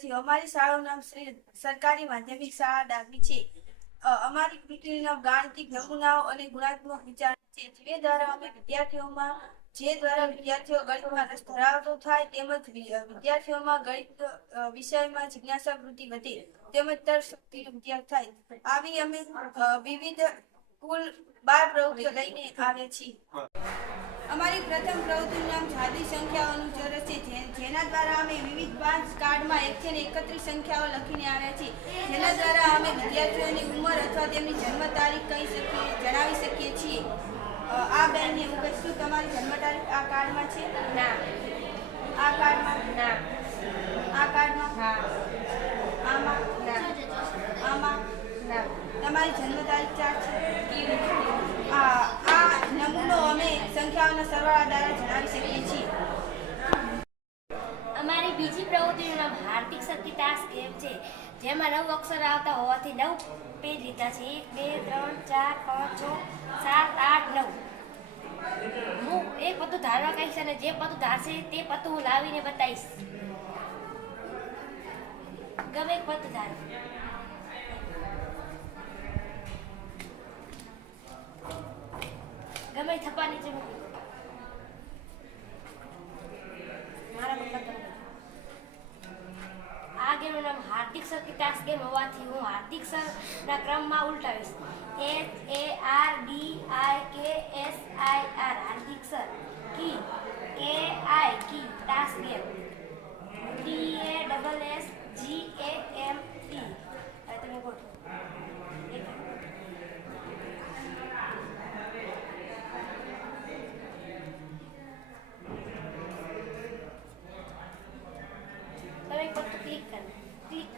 વિદ્યાર્થીઓ અમારી શાળાનું નામ શ્રી સરકારી માધ્યમિક શાળા ડાબી છે. અમારી કૃતિનું ગાણિતિક નમૂનાઓ અને ગુણાત્મક વિચાર છે. જે દ્વારા અમે વિદ્યાર્થીઓમાં, જે દ્વારા વિદ્યાર્થીઓ ગણિતમાં રસ ધરાવતો થાય તેમજ વિદ્યાર્થીઓમાં ગણિત વિષયમાં જિજ્ઞાસા વૃત્તિ વધે તેમજ શક્તિનો વિકાસ થાય. આવી અમે વિવિધ કુલ બાર પ્રવૃત્તિઓ લઈને આવે છીએ. અમારી પ્રથમ પ્રવૃત્તિનું નામ જાદી સંખ્યાઓનું ચોરસ છે જેના દ્વારા અમે વિવિધ પાંચ કાર્ડમાં એકથી ને એકત્રીસ સંખ્યાઓ લખીને આવ્યા છીએ. જેના દ્વારા અમે વિદ્યાર્થીઓની ઉંમર અથવા તેમની જન્મ તારીખ કહી શકીએ જણાવી શકીએ છીએ. આ બેનને હું કહીશ શું તમારી જન્મ તારીખ આ કાર્ડમાં છે? ના. આ કાર્ડમાં? ના. આ કાર્ડમાં? હા. આમાં? ના. આમાં? ના. તમારી જન્મ તારીખ ચાર છે? આ સંખ્યાઓના સરવાળા દ્વારા જણાવી શકીએ છીએ. અમારી બીજી પ્રવૃત્તિનું નામ હાર્દિક શક્તિ ટાસ્ક ગેમ છે. જેમાં નવ અક્ષર આવતા હોવાથી નવ પેજ લીધા છે. એક, બે, ત્રણ, ચાર, પાંચ, છ, સાત, આઠ, નવ. હું એક પતું ધારવા કહીશ અને જે પતું ધારશે તે પતું હું લાવીને બતાવીશ. ગમે એક પતું ધાર. નીચે મૂકી દો. મારા આ ગેમનું નામ હાર્દિક સર કી તાસ ગેમ હોવાથી હું હાર્દિક સરના ક્રમમાં ઉલટાવીશ. H A R D I K S I R Hardik sir કી કે આઈ કી task game. D A double S G A M T તમે ગોઠવો એક તમે એક વખત ક્લિક કરો ક્લિક.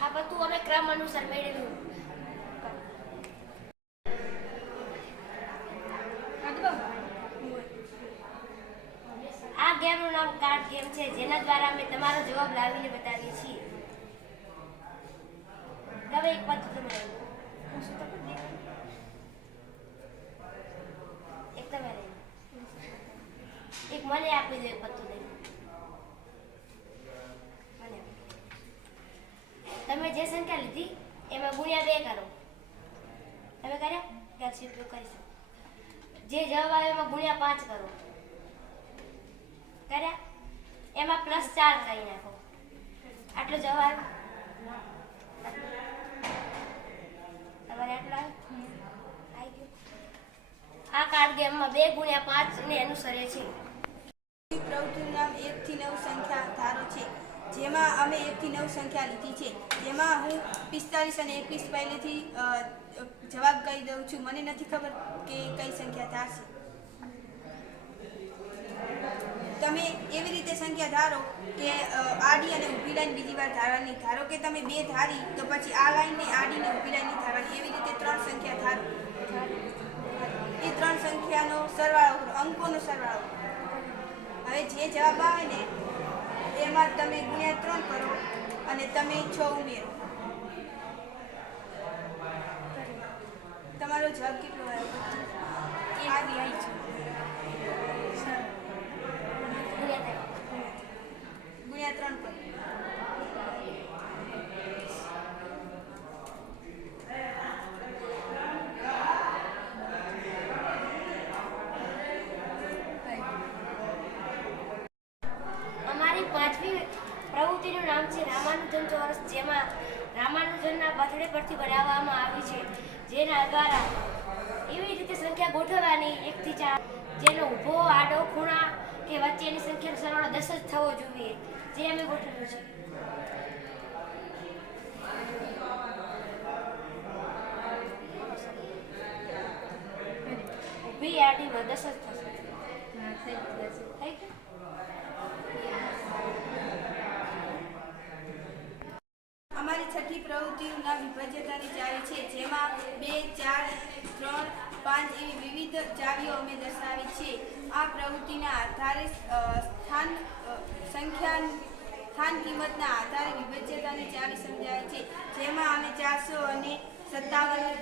આ બધું અમે ક્રમ અનુસાર મેળવ્યું આ ગેમનું નામ કાર્ડ ગેમ છે જેના દ્વારા અમે તમારો જવાબ લાવીને બતાવીએ હવે એક પત્તું તમે લઈ લો. એક તમે લઈ. એક મને આપી દો એક પત્તું લઈ. મને. તમે જે સંખ્યા લીધી એમાં ગુણ્યા બે કરો તમે કર્યા કેલ્શિયમ ઉપયોગ કરી શકો જે જવાબ આવે એમાં ગુણ્યા પાંચ કરો કર્યા એમાં પ્લસ ચાર કરી નાખો આટલો જવાબ આવ્યો? તમારે આટલો આવ્યો? આવી ગયો આ કાર્ડ ગેમમાં બે ગુણ્યા પાંચ ને અનુસરે છે. પ્રવૃત્તિનું નામ એકથી નવ સંખ્યા ધારો છે. જેમાં અમે એકથી નવ સંખ્યા લીધી છે. જેમાં હું પિસ્તાલીસ અને એકવીસ પહેલેથી જવાબ કહી દઉં છું. મને નથી ખબર કે કઈ સંખ્યા ધારશે તમે એવી રીતે સંખ્યા ધારો કે આડી અને ઊભી લાઈન બીજી વાર ધારવાની. ધારો કે તમે બે ધારી, તો પછી આ લાઈનને આડી ને ઊભી લાઈનની ધારવાની. એવી રીતે ત્રણ સંખ્યા ધારો. એ ત્રણ સંખ્યાનો સરવાળો અંકોનો સરવાળો હવે જે જવાબ આવે ને, એમાં તમે ગુણ્યા ત્રણ કરો અને તમે છ ઉમેરો. તમારો જવાબ કેટલો આવ્યો આવી આવી છે ગુણ્યા ત્રણ. ગુણ્યા ત્રણ કરો અમારી પાંચમી પ્રવૃત્તિનું નામ છે રામાનુજન ચોરસ જેમાં રામાનુજનના બર્થડે પરથી બનાવવામાં આવી છે જેના દ્વારા એવી રીતે સંખ્યા ગોઠવવાની એકથી ચાર જેનો ઊભો આડો ખૂણા કે વચ્ચેની સંખ્યાનો સરવાળો દસ જ થવો જોઈએ જે અમે ગોઠવ્યું છે. ઊભી આડીમાં દસ જ થશે. થઈ ગયું? અમારી છઠ્ઠી પ્રવૃત્તિઓના વિભાજ્યતાની ચાવી છે જેમાં બે ચાર ત્રણ પાંચ એવી વિવિધ ચાવીઓ અમે દર્શાવી છે. આ પ્રવૃત્તિના આધારે સ્થાન સંખ્યા સ્થાન કિંમતના આધારે વિભાજ્યતાની ચાવી સમજાવે છે જેમાં અમે ચારસો અને સત્તાવન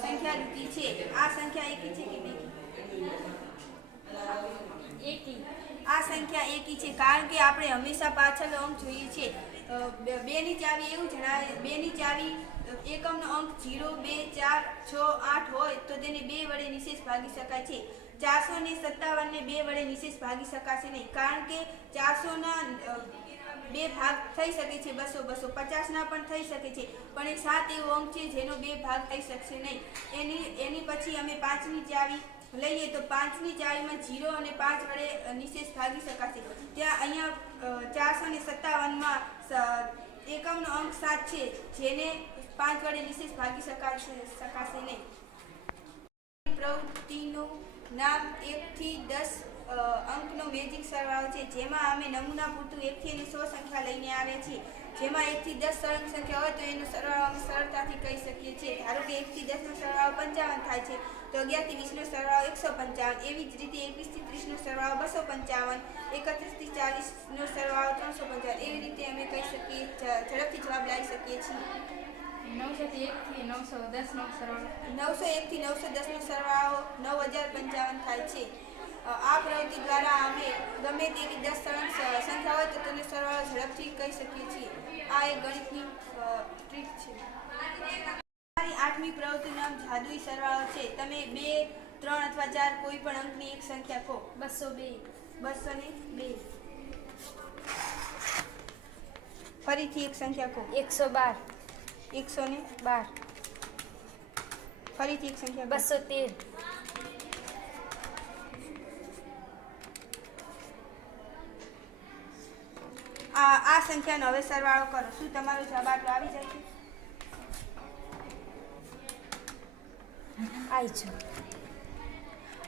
સંખ્યા લીધી છે. આ સંખ્યા એકી છે કે બેકી? એકી. આ સંખ્યા એકી છે કારણ કે આપણે હંમેશા પાછળ અંક જોઈએ છે. અ, બે- બેની ચાવી એવું જણાવે, બેની ચાવી એકમનો અંક જીરો, બે, ચાર, છ, આઠ હોય તો તેને બે વડે નિશેષ ભાગી શકાય છે. ચારસો ને સત્તાવનને બે વડે નિશેષ ભાગી શકાશે નહીં, કારણ કે ચારસોના બે ભાગ થઈ શકે છે, બસો બસો પચાસના પણ થઈ શકે છે, પણ એ સાત એવો અંક છે જેનો બે ભાગ થઈ શકશે નહીં. એની એની પછી અમે પાંચની ચાવી લઈએ તો પાંચની ચાવીમાં જીરો અને પાંચ વડે નિશેષ ભાગી શકાશે. ત્યાં અહીંયા ચારસો ને સત્તાવનમાં એકમનો અંક સાત છે, જેને પાંચ વડે નિશેષ ભાગી શકાશે શકાશે નહીં. પ્રવૃત્તિનું નામ એકથી દસ અંકનો મેજિક સરવાળો છે. જેમાં અમે નમૂના પૂરતું એકથી અને સો સંખ્યા લઈને આવે છીએ જેમાં એકથી દસ સરળ સંખ્યા હોય તો એનો સરવાળો અમે સરળતાથી કહી શકીએ છીએ. ધારો કે એકથી દસનો સરવાળો પંચાવન થાય છે, તો અગિયારથી વીસનો સરવાળો એકસો પંચાવન. એવી જ રીતે એકવીસથી ત્રીસનો સરવાળો બસો પંચાવન, એકત્રીસથી ચાલીસનો જવાબ લાવી શકીએ છીએ. નવસો એકથી નવસો દસ નો સરળ નવસો એકથી નવસો દસનો સરવાળો નવ હજાર પંચાવન થાય છે. આ પ્રવૃત્તિ દ્વારા અમે ગમે તેવી દસ સળંગ સ- સંખ્યા હોય તો તેનો સરવાળો ઝડપથી કહી શકીએ છીએ. આ એક ગણિતની ટ્રીક છે. મારી આઠમી પ્રવૃત્તિનું નામ જાદુઈ સરવાળો છે. તમે બે ત્રણ અથવા ચાર કોઈ પણ અંકની એક સંખ્યા કહો. બસો બે. બસો ને બે. ફરીથી એક સંખ્યા કહો. એકસો બાર. એકસો ને બાર. ફરીથી એક સંખ્યા બસો તેર. આ આ સંખ્યાનો હવે સરવાળો કરો. શું તમારો જવાબ આટલો આવી જાય છે આવી છું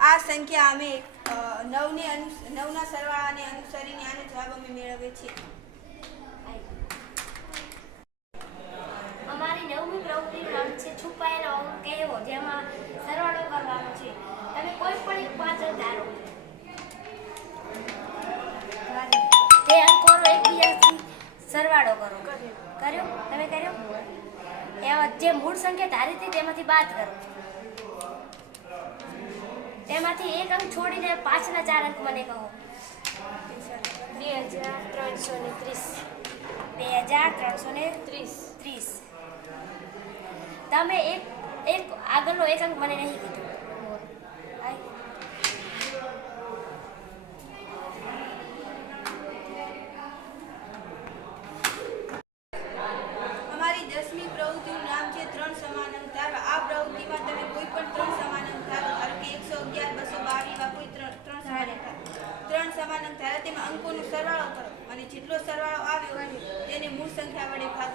આ સંખ્યા અમે નવને અનુ નવના સરવાળાને અનુસરીને આનો જવાબ અમે મેળવીએ છીએ અમારી નવમી પ્રવૃત્તિનું નામ છે છુપાયેલો અંક કહેવો જેમાં સરવાળો કરવાનો છે. તમે કોઈ પણ એક પાછળ ધારો. તે અંકોનો એકબીજાથી સરવાળો કરો. કર્યો? તમે કર્યો? એમાં જે મૂળ સંખ્યા ધારી હતી તેમાંથી બાદ કરો. તેમાંથી એક અંક છોડીને પાછળના ચાર અંક મને કહો બે હજાર ત્રણસો ને ત્રીસ. બે હજાર ત્રણસો ને ત્રીસ. ત્રીસ. તમે એક એક આગળનો એક અંક મને નહીં કીધું. અમારી દસમી પ્રવૃત્તિનું નામ છે ત્રણ સમાન અંક ધારવા આ પ્રવૃત્તિમાં તમે કોઈ પણ ત્રણ સમાન અંક ધારો. ધારો કે એકસો અગિયાર બસો બાવીસ એવા કોઈ ત્રણ ત્રણ સમાન અંક ત્રણ સમાન અંક ધારો. તેમાં અંકોનો સરવાળો કરો. અને જેટલો સરવાળો આવ્યો તેને મૂળ સંખ્યા વડે ભાગ.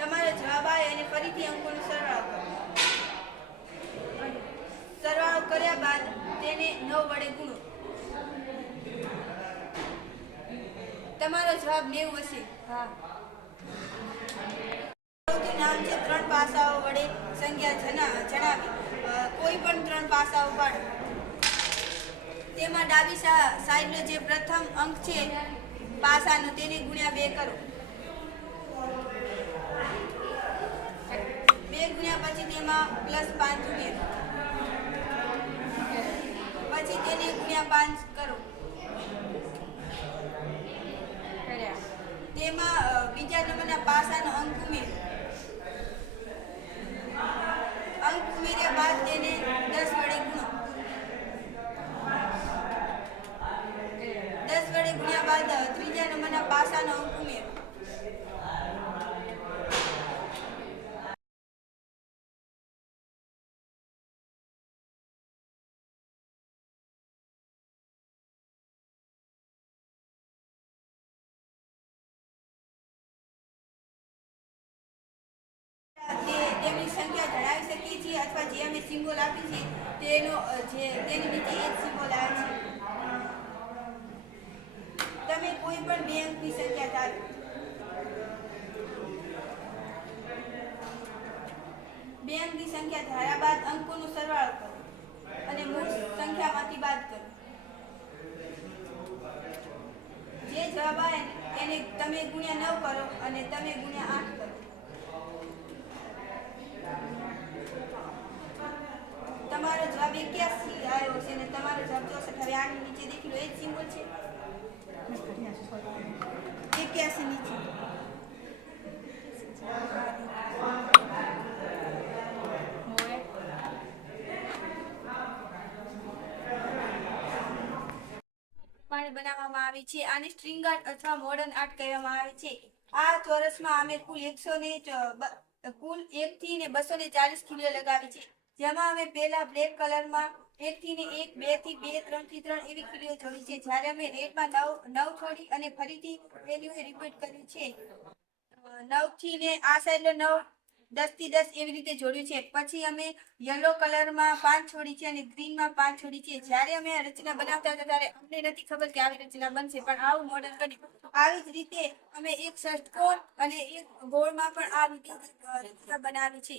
તમારો જવાબ આવે અને ફરીથી અંકોનો સરવાળો કરો. સરવાળો કર્યા બાદ તેને નવ વડે ગુણો. તમારો જવાબ નેવું હશે. હા. નામ છે ત્રણ પાસાઓ વડે સંખ્યા જણા- જણાવી. કોઈ પણ ત્રણ પાસાઓ પાડો. તેમાં ડાબી સાઈડનો જે પ્રથમ અંક છે પાસાનો તેને ગુણ્યા બે કરો. બે ગુણ્યા પછી તેમાં પ્લસ પાંચ ઉમેરો. પછી તેને ગુણ્યા પાંચ કરો. તેમાં બીજા નંબરના પાસાનો અંક ઉમેરો અંક ઉમેર્યા બાદ તેને દસ વડે ગુણો દસ વડે ગુણ્યા બાદ અ, ત્રીજા નંબરના પાસાનો અંક ઉમેરો તે તેમની સંખ્યા જણાવી શકીએ છીએ અથવા જે અમે સિમ્બોલ આપી છે, તેનો જે, તેની નીચે એ સિમ્બોલ આવે છે. તમે કોઈ પણ બે અંકની સંખ્યા ધારો. બે અંકની સંખ્યા ધાર્યા બાદ અંકોનો સરવાળો કરો અને મૂળ સંખ્યામાંથી બાદ કરો. જે જવાબ આવે એને તમે ગુણ્યા નવ કરો અને તમે ગુણ્યા આઠ કરો. તમારો જવાબ એક્યાસી આવ્યો છે અને તમારો જવાબ ચોસઠ હવે આની નીચે દેખી લો, એ સિમ્બોલ છે? એક્યાસી નીચે? બનાવવામાં આવી છે, આને સ્ટ્રિંગ આર્ટ અથવા મોડર્ન આર્ટ કહેવામાં આવે છે. આ ચોરસમાં અમે કુલ એકસો ને કુલ એક થી ને બસો ને ચાલીસ ખીલીઓ લગાવી છે. જેમાં અમે પહેલા બ્લેક કલરમાં એક થી ને એક, બેથી બે, ત્રણથી ત્રણ એવી ખીલીઓ જોડી છે. જ્યારે અમે રેડમાં નવ નવ છોડી અને ફરીથી વેલ્યુ રિપીટ કર્યું છે. નવથી ને આ સાઈડ નવ, દસથી દસ એવી રીતે જોડ્યું છે. પછી અમે યલો કલરમાં પાંચ છોડી છે અને ગ્રીનમાં પાંચ છોડી છે. જ્યારે અમે આ રચના બનાવતા હતા ત્યારે અમને નથી ખબર કે આવી રચના બનશે, પણ આવું મોડલ કર્યું આવી જ રીતે અમે એક ષષ્ટકોણ અને એક ગોળમાં પણ આ રીતે રચના બનાવી છે.